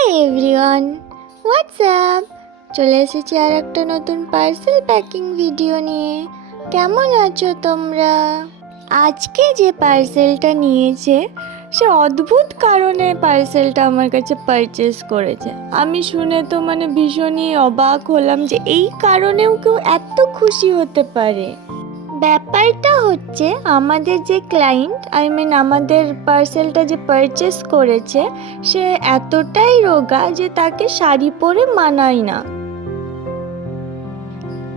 Hi everyone, WhatsApp. চলে এসেছি আর একটা নতুন পার্সেল প্যাকিং ভিডিও নিয়ে। কেমন আছো তোমরা? আজকে যে পার্সেলটা নিয়েছে সে অদ্ভুত কারণে পার্সেলটা আমার কাছে পারচেস করেছে। আমি শুনে তো ভীষণই অবাক হলাম যে এই কারণেও কেউ এত খুশি হতে পারে। ব্যাপারটা হচ্ছে, আমাদের যে ক্লায়েন্ট আমাদের পার্সেলটা যে পারচেস করেছে সে এতটাই রোগা যে তাকে শাড়ি পরে মানায় না।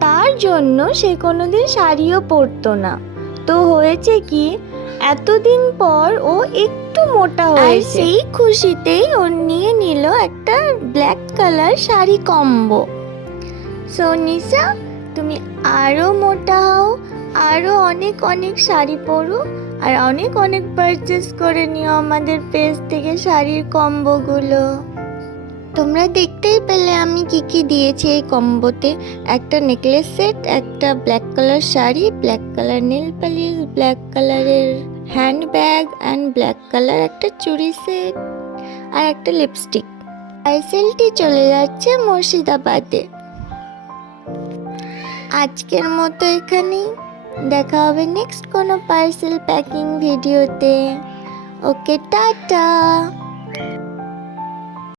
তার জন্য সে কোনোদিন শাড়িও পরতো না। তো হয়েছে কি, এতদিন পর ও একটু মোটা হয়েছে। সেই খুশিতেই ও নিয়ে নিল একটা black colour sari combo. So Nisha, তুমি আরও মোটা হও, আরও অনেক অনেক শাড়ি পরো, আর অনেক অনেক পারচেস করে নিও আমাদের পেজ থেকে শাড়ির কম্বোগুলো। তোমরা দেখতেই পেলে আমি কি কি দিয়েছি এই কম্বোতে। একটা নেকলেস সেট, একটা black colour sari, black colour nail polish, black কালারের hand bag and black colour একটা চুড়ি সেট, আর একটা লিপস্টিক। পার্সেলটি চলে যাচ্ছে মুর্শিদাবাদে। আজকের মতো এখানেই, দেখা হবে নেক্সট কোনো পার্সেল প্যাকিং ভিডিওতে। ওকে, টাটা।